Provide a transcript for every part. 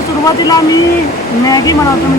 आता सुरुवातीला मी मॅगी बनवतो.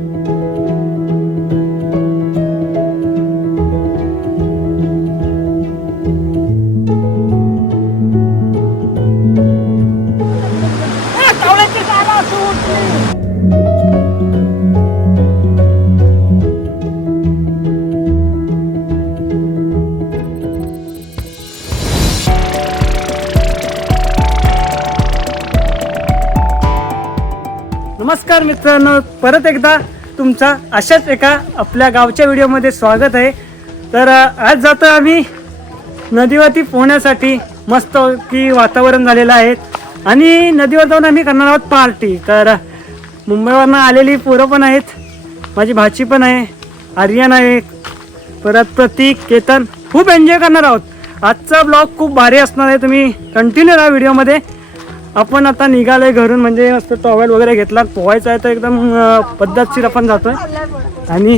नमस्कार मित्रांनो, परत एकदा तुमचा अशाच एका आपल्या गावच्या व्हिडिओमध्ये स्वागत आहे. तर आज जातो आम्ही नदीवरती पोहण्यासाठी. मस्त की वातावरण झालेलं आहे आणि नदीवर जाऊन आम्ही करणार आहोत पार्टी. तर मुंबईवरनं आलेली पोरं पण आहेत, माझी भाची पण आहे, आर्यन आहे, परत प्रतीक, केतन. खूप एन्जॉय करणार आहोत. आजचा ब्लॉग खूप भारी असणार आहे, तुम्ही कंटिन्यू राहा व्हिडिओमध्ये. आपण आता निघालोय घरून, म्हणजे मस्त टॉवेल वगैरे घेतला, पोहायचं आहे तर एकदम पद्धतशीर आपण जातोय. आणि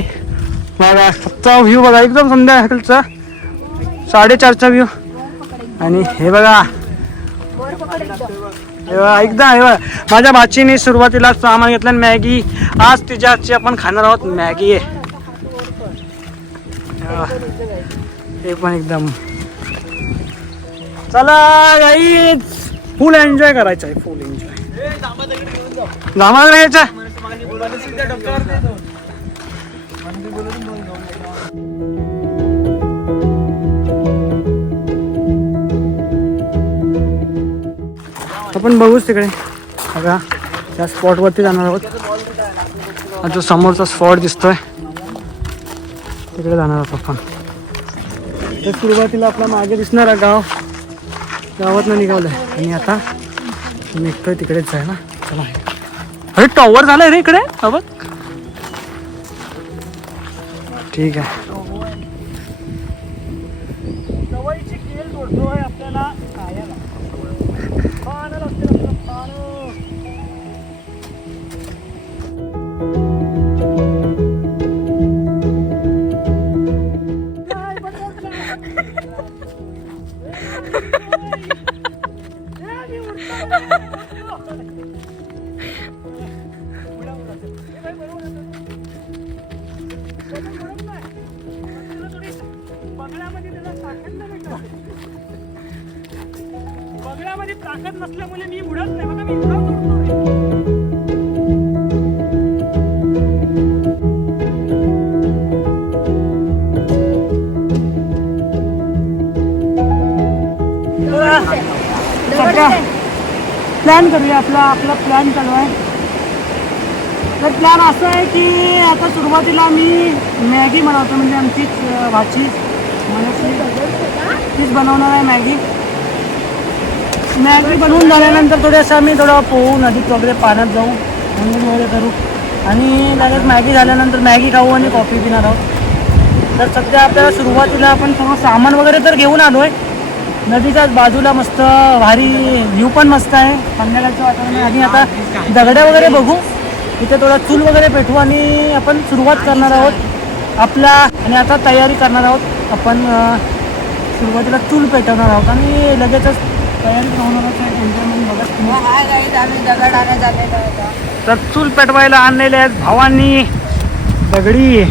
बघा आजचा व्ह्यू बघा, एकदम संध्याकाळचा 4:30चा व्ह्यू. आणि हे बघा एकदा हे बघा, माझ्या भाचीने सुरुवातीला सामान घेतलं मॅगी. आज तिच्या हातची आपण खाणार आहोत मॅगी आहे. हे पण एकदम चला गाईज, फुल एन्जॉय करायचं आहे, फुल एन्जॉय. जामा घ्यायचा. आपण बघूच तिकडे बघा, त्या स्पॉटवरती जाणार आहोत. जो समोरचा स्पॉट दिसतोय तिकडे जाणार आहोत आपण. तर सुरुवातीला आपला मागे दिसणारा गावातनं निघालंय आणि आता निघतोय तिकडेच जायला. चला, अरे टॉवर झालंय रे इकडे. बघ, ठीक आहे. सवयीची खेळ जोडतोय आपल्याला खायला. बगड्यामध्ये ताकद नसल्यामुळे मी उडत नाही. बघा मी उडत प्लॅन करूया. आपला प्लॅन चालू आहे. तर प्लॅन असं आहे की आता सुरुवातीला मी मॅगी बनवतो, म्हणजे आमचीच भाची तीच बनवणार आहे मॅगी. मॅगी बनवून झाल्यानंतर थोडंसं आम्ही पोहू, नदीत वगैरे पाण्यात जाऊ, अंघोळ वगैरे करू आणि लगेच मॅगी झाल्यानंतर मॅगी खाऊ आणि कॉफी पिणार आहोत. तर सध्या आपल्याला सुरुवातीला आपण सर्व सामान वगैरे तर घेऊन आलो आहे. नदीच्याच बाजूला मस्त भारी व्ह्यू पण मस्त आहे, संध्याकाळचं वातावरण आहे. आणि आता दगड्या वगैरे बघू, इथे थोडा चूल वगैरे पेटवू आणि आपण सुरुवात करणार आहोत आपला. आणि आता तयारी करणार आहोत आपण. सुरुवातीला चूल पेटवणार आहोत आणि लगेचच तयारी होणार आहोत. तर चूल पेटवायला आणलेले आहेत भावांनी दगडी.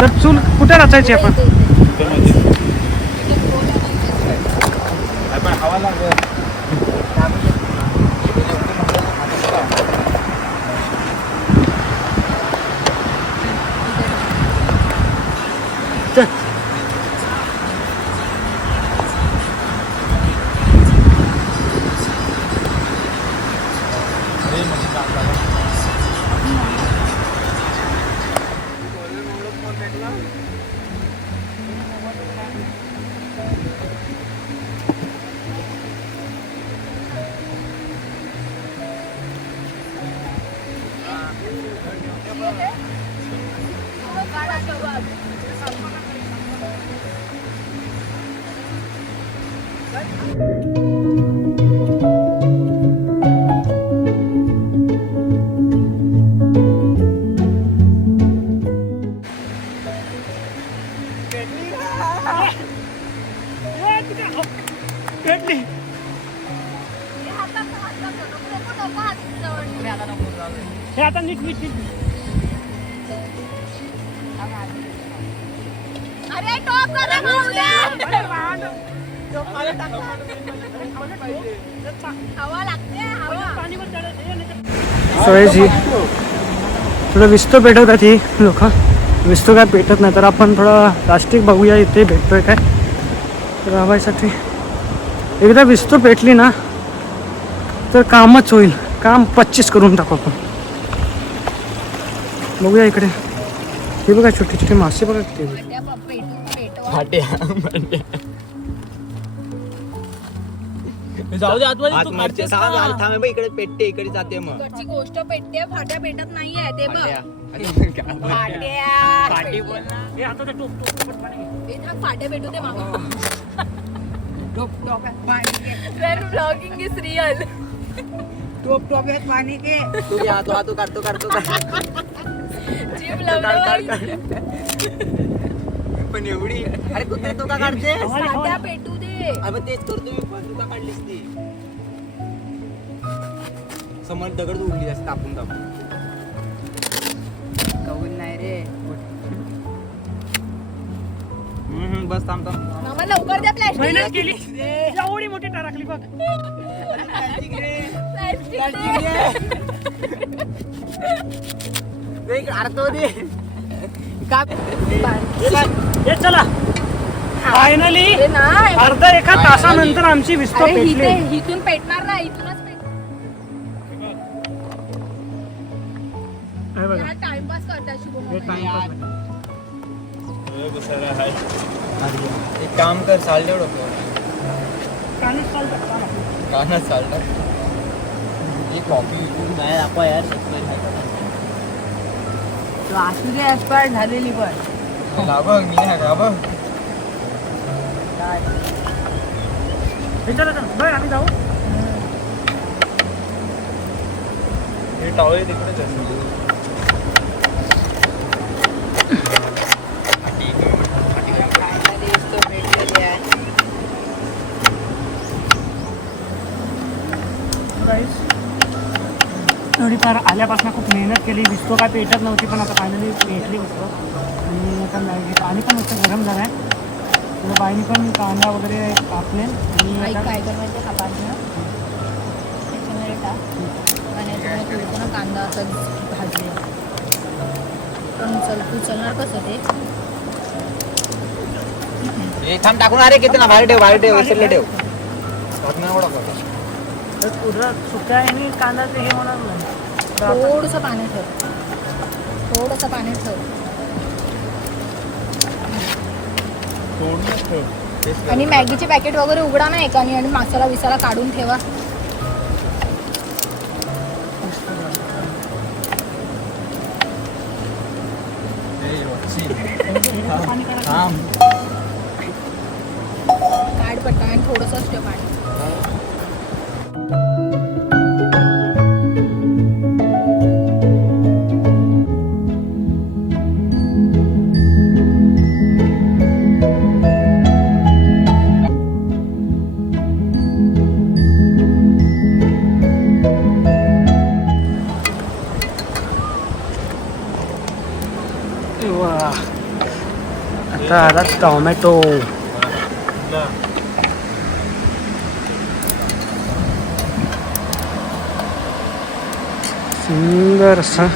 तर चूल कुठे रचायची आपण? भेटली हे आता नीट नीट नीट. अरे टॉप करा भाऊला. हवा लागते हवा. सोयची थोडं विस्तो पेटवतात ही लोक. विस्तो काय पेटत नाही तर आपण थोडं प्लास्टिक बघूया इथे भेटतोय काय राबायसाठी. एकदा विस्तो पेटली ना तर कामच होईल. काम 25 करून टाकू आपण. बघूया इकडे. हे बघा छोटे छोटे मासे बघा किती. जाऊ दे आतमध्ये तू इकडे पेटते इकडे जाते मग इकडची गोष्ट पेटते फाट्या पेटत नाहीये ते बघ. फाट्या पेटू दे मामा. Blogging is real. टोप टोप्यात पाणी के तू काढतो जीव लावला पण एवढी अरे कुठे तू का काढते फाट्या पेटू दे. अरे तेच करतो मी पण तू का काढलीस ती समोर दगड उडली जास्त तापून कौल नाही रे. बस थांब मामा लवकर द्या मेहनत प्लॅस्टिक. केली एवढी मोठी टाकली बघ. काढतो दे हे चला फायनली अरे नाही. अर्धा एका तासानंतर आमची विस्तो अरे पेटली. इथून पेटणार नाही इथूनच पेटणार. हे बघा. टाइमपास करता शुभम. एक काम कर चाल तेवढं कानच चालतं, चाला. कानात चालतं ही कॉफी नाही दाखवा यार तो असू दे एक्सपायर झालेली पण. बघ मी नाही का बघ हे चला चला बरं आम्ही जाऊ. हे टॉवेल तिकडेच असतो थोडीफार आल्यापासून खूप मेहनत केली. विस्तो काय पेटत नव्हती पण आता फायनली पेटली विस्तो. आणि आता मॅगी पाणी पण नुसतं गरम झालं आहे. तर बाईने पण कांदा वगैरे कापले आणि ऐक आता काय कर माहिती हा पाणी ना त्याच्यामध्ये टाक आणि याच्यामध्ये थोडं ना कांदा असा भाजले. पण तू चलणार कसं ते. थांब टाकून अरे किती ना बाहेर ठेव विसरले ठेव तर पुढं सुक्या आणि कांद्याचं हे होणार नाही. थोडंसं पाणी ठेव. थोडंसं पाणी ठेव आणि मॅगीचे पॅकेट वगैरे उघडा ना एकाने आणि मसाला विसाला काढून ठेवा. काढ पटकन आणि थोडंसंच ठेव पाणी. आता आला टोमॅटो. सुंदर असं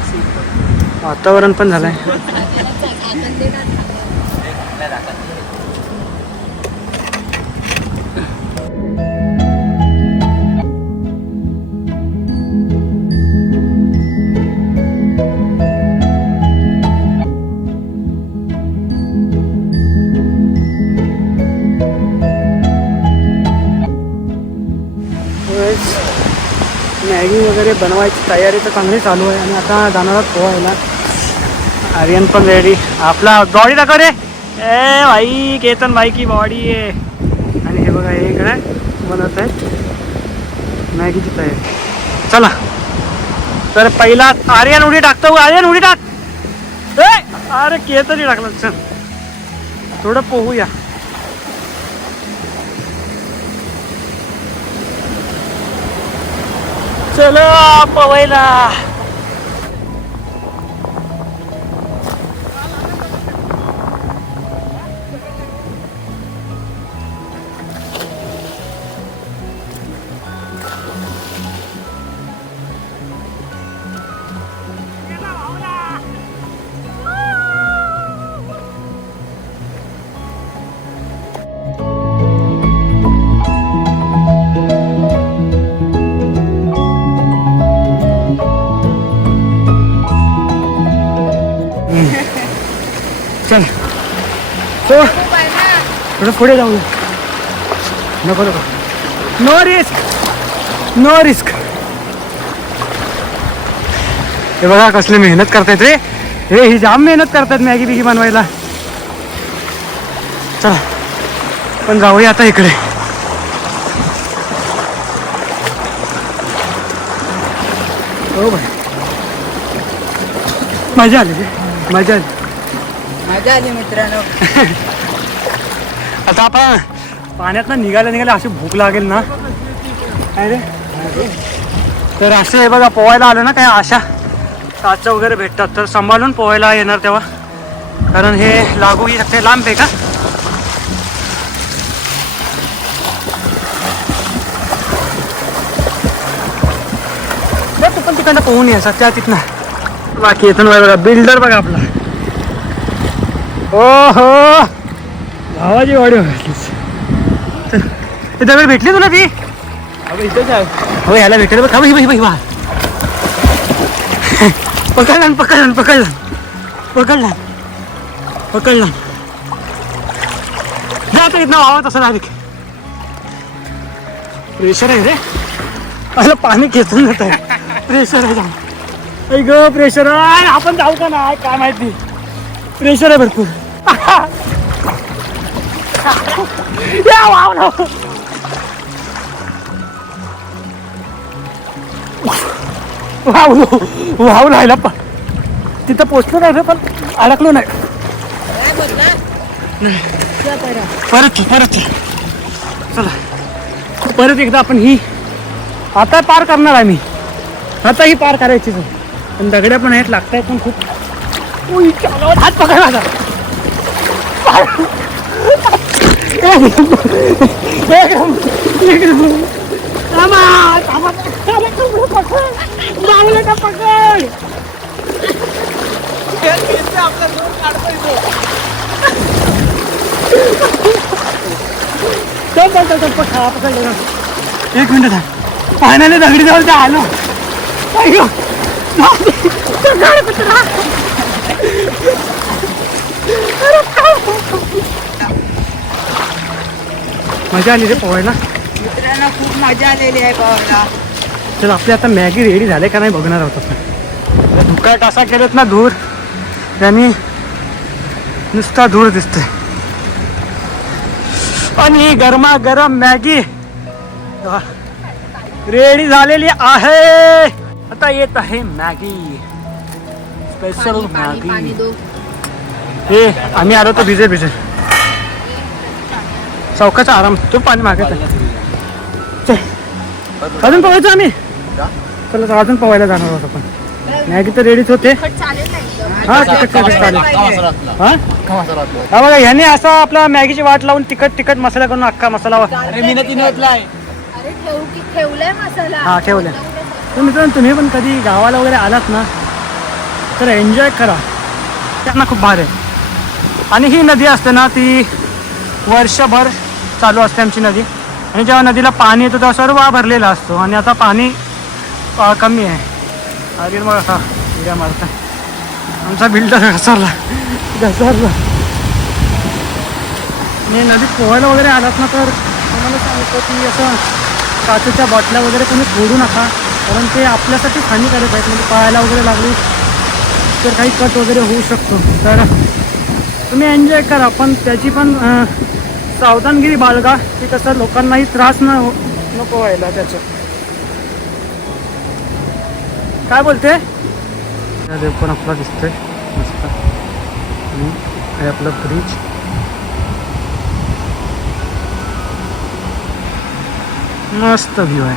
वातावरण पण झालंय. मॅगी वगैरे बनवायची तयारी तर चांगली चालू आहे आणि आता जाणार आहोत पोहायला. आर्यन पण रेडी. आपला बॉडी दाखव रे. ए भाई केतन भाई की बॉडी आहे. आणि हे बघा हे काय बनवत आहे मॅगीची तयारी. चला तर पहिला आर्यन उडी टाकतो. आर्यन उडी टाक. अरे केतनही टाकलं. चल थोडं पोहूया. चला पवायला. तो खूप आहे ना. थोडं पुढे जाऊया. नको नको, नो रिस्क, नो रिस्क. हे बघा कसली मेहनत करतायत रे. हे ही जाम मेहनत करतात मॅगी बिगी बनवायला. चला पण जाऊया आता इकडे. हो भाई मजा आली रे, मजा आली. मजा आली मित्रांनो. आता आपण पाण्यात निघायला अशी भूक लागेल ना. काय रे, तर असे हे बघा पोहायला आलं ना काय अशा काचा वगैरे भेटतात, तर सांभाळून पोहायला येणार तेव्हा, कारण हे लागू ही शकते. लांब आहे का? तू पण तिकडनं पोहून यायचा त्या तिथनं. बाकी इथून बघा बिल्डर बघा आपला. हो हो भावाची वाडी बघायलीच. दगड भेटली तुला ती? इथेच आहे. हो ह्याला भेटेल बघ. भाई भाई भाई वा पकडला पकडला पकडला पकडला पकडला. जाता येत ना वावा तसं डायरेक्ट. प्रेशर आहे रे, मला पाणी खेचून जात आहे. प्रेशर आहे जाम. ऐ ग प्रेशर आहे. आपण जाऊ का नाही काय माहिती. प्रेशर आहे भरपूर. या वाव ना. वाव राहिला पण तिथं पोचलो नाही रे, पण अडकलो नाही. परत परत चला परत एकदा आपण ही आता पार करणार आहे. मी आता ही पार करायची पण दगड्या पण आहेत, लागतायत पण खूप. उई, चालवत हात पकड माझा. पकड एक मिनिट झालं. पाण्याने दगडी जवळ आलो. मजा आली रे पोहायला. मित्रांनो खूप मजा आलेली आहे पाहायला. चल आपले आता मॅगी रेडी झाले का नाही बघणार आहोत आपण. धुकाट असा केलेत ना धूर, त्यांनी नुसता धूर दिसतोय. आणि गरमागरम मॅगी रेडी झालेली आहे. आता येत आहे मॅगी, स्पेशल पाणी मॅगी. दो. हे आम्ही आलो तर भिजे भिजे चौकाचा आराम. तो पाणी मागत अजून पोहायचं आम्ही. चला अजून पोहायला जाणार आहोत आपण. मॅगी तर रेडीच होते. चालेल ना एकदम. हा तिखट चालेल. हा हा बघा ह्याने असा आपला मॅगीची वाट लावून तिखट मसाला करून अख्खा मसाला. मी ना तिने ओतलाय. अरे ठेवलाय मसाला. हा ठेवलाय. तर मित्रांनो तुम्ही पण कधी गावाला वगैरे आलात ना तर एन्जॉय करा, त्यांना खूप भारी आहे. आणि ही नदी असते ना ती वर्षभर चालू असते आमची नदी. आणि जेव्हा नदीला पाणी येतं तेव्हा सर्व भरलेला असतो. आणि आता पाणी कमी आहे. अरे मग असा उड्या मारता आमचा बिल्डर घसरला. आणि नदीत पोहायला वगैरे आलात ना तर आम्हाला सांगतो की असं काचेच्या बॉटल्या वगैरे कोणी फोडू नका, कारण ते आपल्यासाठी हानिकारक आहेत. म्हणजे पायाला वगैरे लागली तर काही कट वगैरे होऊ शकतो. तर तुम्ही एन्जॉय करा, पण त्याची पण सावधानगिरी बाळगा की कसं लोकांनाही त्रास नको व्हायला त्याचं. काय बोलते देव पण आपला दिसतोय मस्त. आणि हे आपलं ब्रिज. मस्त व्ह्यू आहे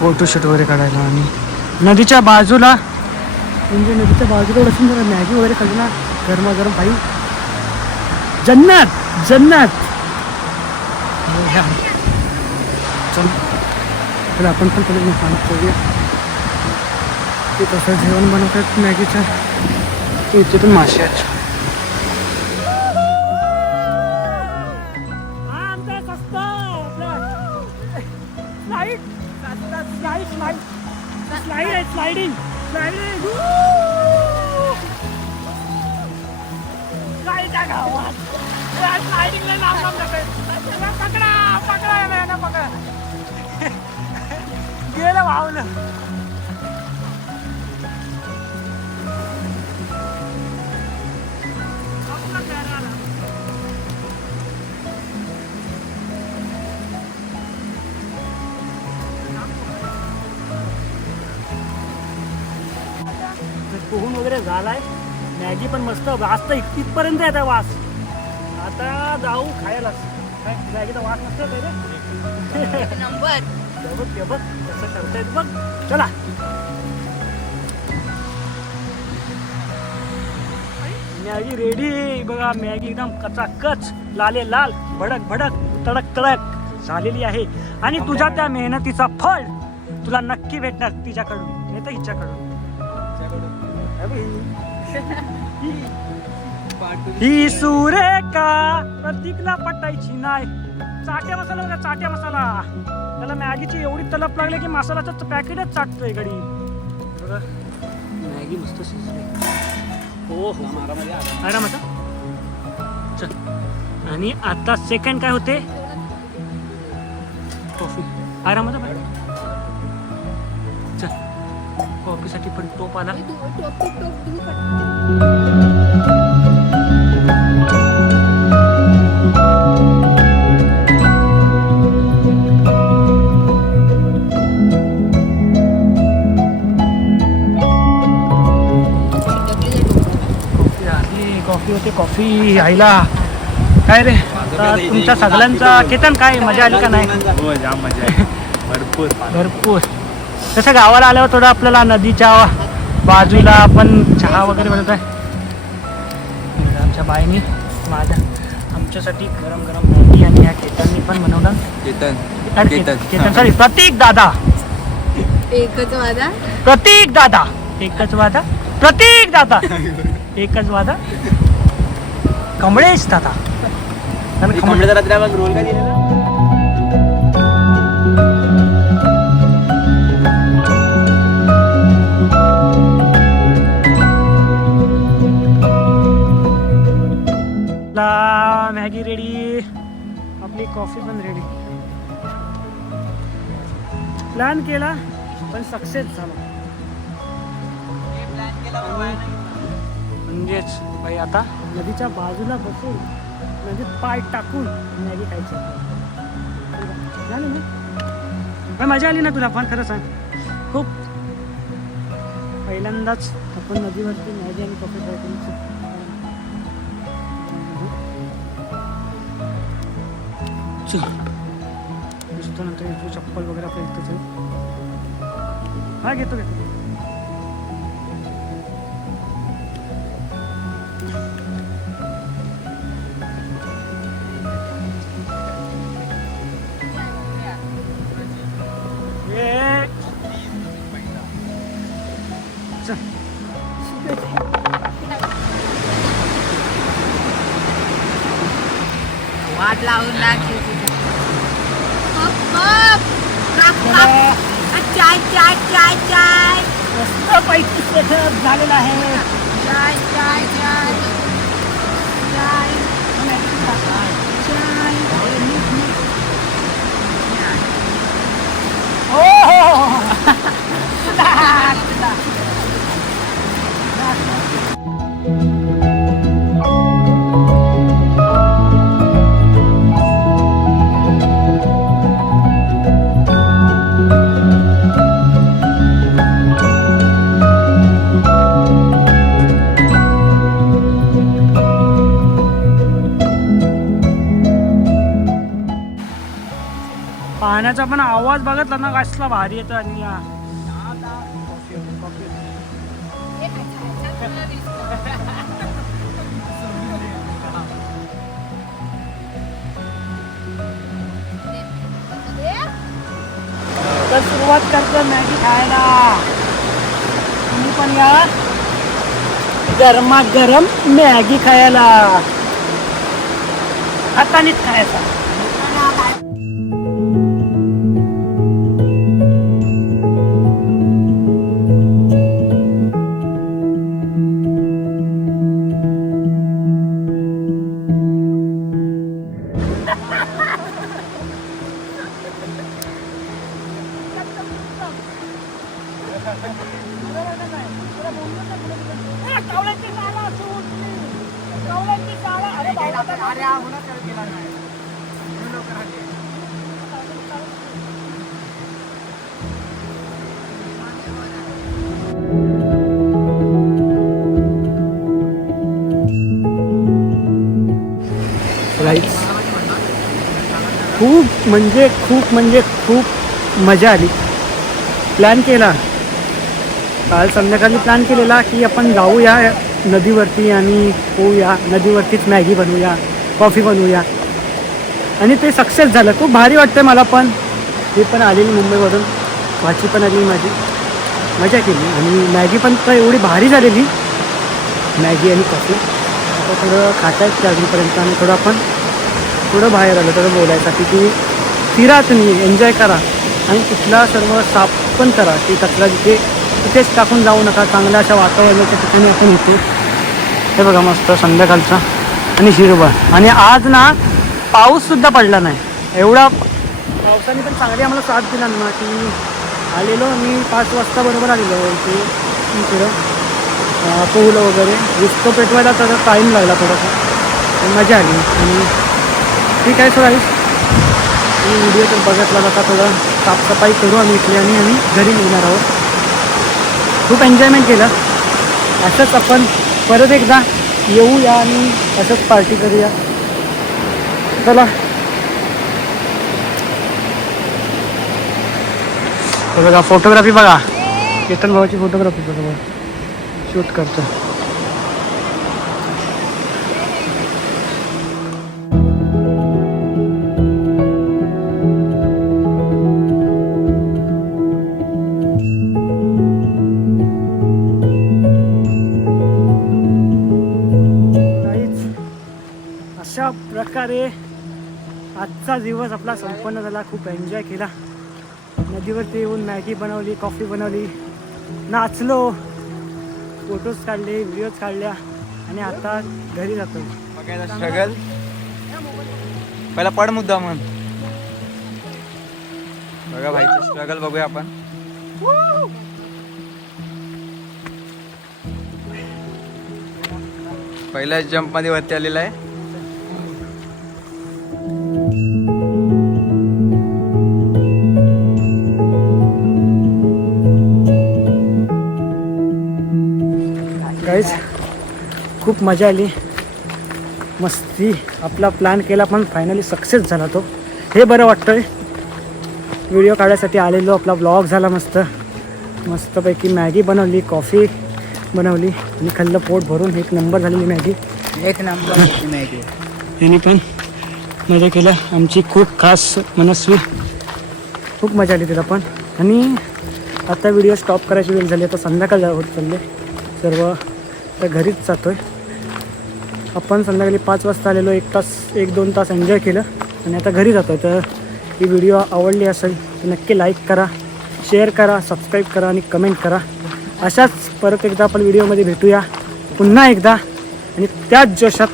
फोटोशूट वगैरे काढायला. आणि नदीच्या बाजूला म्हणजे नदीच्या बाजूला बसून जरा मॅगी वगैरे खाल्ली ना गरमागरम भाई, जन्नत जन्नत. चल आपण पण थोडं सांगत करूया की कसं जेवण बनवतात मॅगीचं. इथे पण मासे आहेत. स्लाइडिंग आमच्या गावात या sliding-ला लांब लांब जातोय. चला, पकडा पकडा याला पकडा. गेलं वावलं. आपला प्यारा आला. पोहून वगैरे झालाय. मॅगी पण मस्त वास तर इथपर्यंत येत आहे वास. आता जाऊ खायला. काय मॅगीचा वास नसतो काय रे? नंबर बघ बघ कसं करतायत बघ. चला मॅगी रेडी. बघा मॅगी एकदम कचाकच लाले लाल भडक भडक तडक तडक झालेली आहे. आणि तुझ्या त्या मेहनतीचा फळ तुला नक्की भेटणार तिच्याकडून नाही तर हिच्याकडून. ही सुरेखा प्रतीकला पटायची नाही. चाट्या मसाला बघा चाट्या मसाला. त्याला मॅगीची एवढी तलप लागली की मसाल्याचं पॅकेटच चाटतोय गडी. बघा मॅगी मस्त शिजली. हो हो आरामात. चल आणि आता सेकंड काय होते कॉफी. आरामात चल कॉफीसाठी पण टोप आला. कॉफी होते कॉफी आईला. काय रे तुमच्या सगळ्यांचा केतन काय मजा आली का नाही? हो जाम मजा आहे. भरपूर भरपूर. तसं गावाला आल्यावर थोडं आपल्याला नदीच्या बाजूला आपण चहा वगैरे बनवत आहे. आमच्या बाईनी माझ्या आमच्यासाठी गरम गरम मॅगी आणि ह्या केतननी पण बनवलं. केतन सॉरी प्रतीक दादा. एकच वादा प्रतीक दादा एकच वादा. प्रतीक दादा एकच वादा. कमळेश दादा. रोल का दिलेला? Maggi ready. आपली कॉफी पण रेडी. प्लॅन केला पण सक्सेस झाला. म्हणजेच भाई आता नदीच्या बाजूला बसून नदीत पाय टाकून मॅगी खायची झाली ना. मजा आली ना तुला पण खरं सांग. खूप पहिल्यांदाच आपण नदीवरती मॅगी आणि कॉफी ट्राय करू. दिसतो नंतर येतो. चप्पल वगैरे आपल्या इथंच आहे. हा घेतो घेतो. वाट लावून लागली. चाय चाय चाय चाय मस्त पैकी सेटअप झालेला आहे. चाय चाय चाय चाय पाण्याचा पण आवाज बघितला ना कसला भारी येतो. आणि तर सुरुवात करतो मॅगी खायला. तुम्ही पण या गरमागरम मॅगी खायला. हातानेच खायचा. राईट्स खूप म्हणजे खूप मजा आली. प्लॅन केला काल संध्याकाळी, प्लॅन केलेला की आपण जाऊया नदीवरती आणि पोहूया, नदीवरतीच मॅगी बनवूया, कॉफी बनवूया, आणि ते सक्सेस झालं. खूप भारी वाटतं मला पण. मी पण आलेली मुंबईवरून, भाची पण आली, माझी मजा केली आणि मॅगी पण तर एवढी भारी झालेली, मॅगी आणि कॉफी. आता थोडं खाता येत अजूनपर्यंत आणि थोडं आपण थोडं बाहेर आलं थोडं बोलायसाठी की फिरा तुम्ही, एन्जॉय करा आणि तिथला सर्व साफ पण करा की कचरा जिथे तिथेच टाकून जाऊ नका. चांगल्या अशा वातावरणाच्या ठिकाणी आपण येतो. हे बघा मस्त संध्याकाळचा आणि हिरवळ, आणि आज ना पाऊससुद्धा पडला नाही. एवढा पावसाने पण चांगली आम्हाला साथ दिला ना की आलेलो मी 5 वाजता बरोबर आलेलो इथे इकडं पोहलं वगैरे. विस्तो पेटवायला तर टाईम लागला थोडासा, पण मजा आली. आणि ठीक आहे. सो गाईस, मी व्हिडिओ तर बघितला आता थोडं साफसफाई करू आम्ही इथली आणि आम्ही घरी निघणार आहोत. खूप एन्जॉयमेंट केलं. असंच आपण परत एकदा येऊया आणि असंच पार्टी करूया. चला बघा फोटोग्राफी बघा, केतन भावाची फोटोग्राफी बघा, शूट करतो. अशा प्रकारे आजचा दिवस आपला संपन्न झाला. खूप एन्जॉय केला. नदीवरती येऊन मॅगी बनवली, कॉफी बनवली, नाचलो, फोटोज काढले, व्हिडिओज काढल्या आणि आता घरी जातो. स्ट्रगल पहिला पड मुद्दा म्हण बघा भाईचं स्ट्रगल बघूया आपण. पहिल्या जंप मध्ये वरती आलेला आहे. गाईज खूप मजा आली, मस्ती. आपला प्लॅन केला पण फायनली सक्सेस झाला तो. हे बरं वाटतंय. व्हिडिओ काढायसाठी आलेलो, आपला व्लॉग झाला मस्त. मस्तपैकी मॅगी बनवली, कॉफी बनवली आणि खाल्लं पोट भरून. एक नंबर झालेली मॅगी, एक नंबर मॅगी. यांनी पण मजा केलं. आमची खूप खास मनस्वी, खूप मजा आली तिला पण. आणि आता व्हिडिओ स्टॉप करायची वेळ झाली. आता संध्याकाळ होत चालले सर्व, तर घरीच जातो आहे आपण. संध्याकाळी 5 वाजता आलेलो, 1-2 तास एन्जॉय केलं आणि आता घरी जातो आहे. तर ही व्हिडिओ आवडली असेल तर नक्की लाईक करा, शेअर करा, सबस्क्राईब करा आणि कमेंट करा. अशाच परत एकदा आपण व्हिडिओमध्ये भेटूया पुन्हा एकदा, आणि त्याच जोशात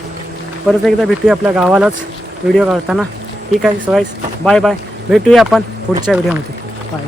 परत एकदा भेटूया आपल्या गावालाच व्हिडिओ काढताना. ठीक आहे. So guys, bye bye. भेटूया आपण पुढच्या व्हिडिओमध्ये. बाय.